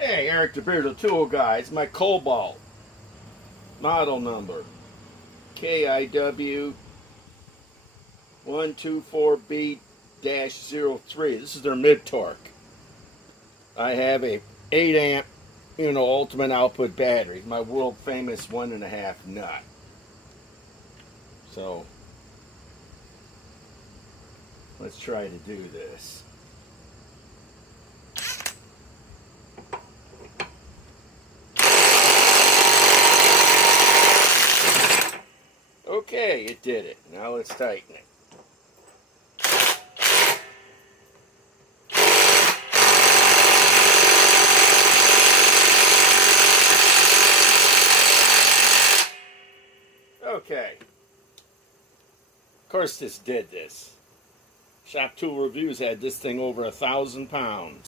Hey, Eric the Bearded Tool Guy. It's my KOBALT. Model number KIW 124B-03. This is their mid-torque. I have a 8 amp, ultimate output battery. My world famous 1.5 nut. So, let's try to do this. Okay, it did it. Now let's tighten it. Okay. Of course this did this. Shop Tool Reviews had this thing over 1,000 pounds.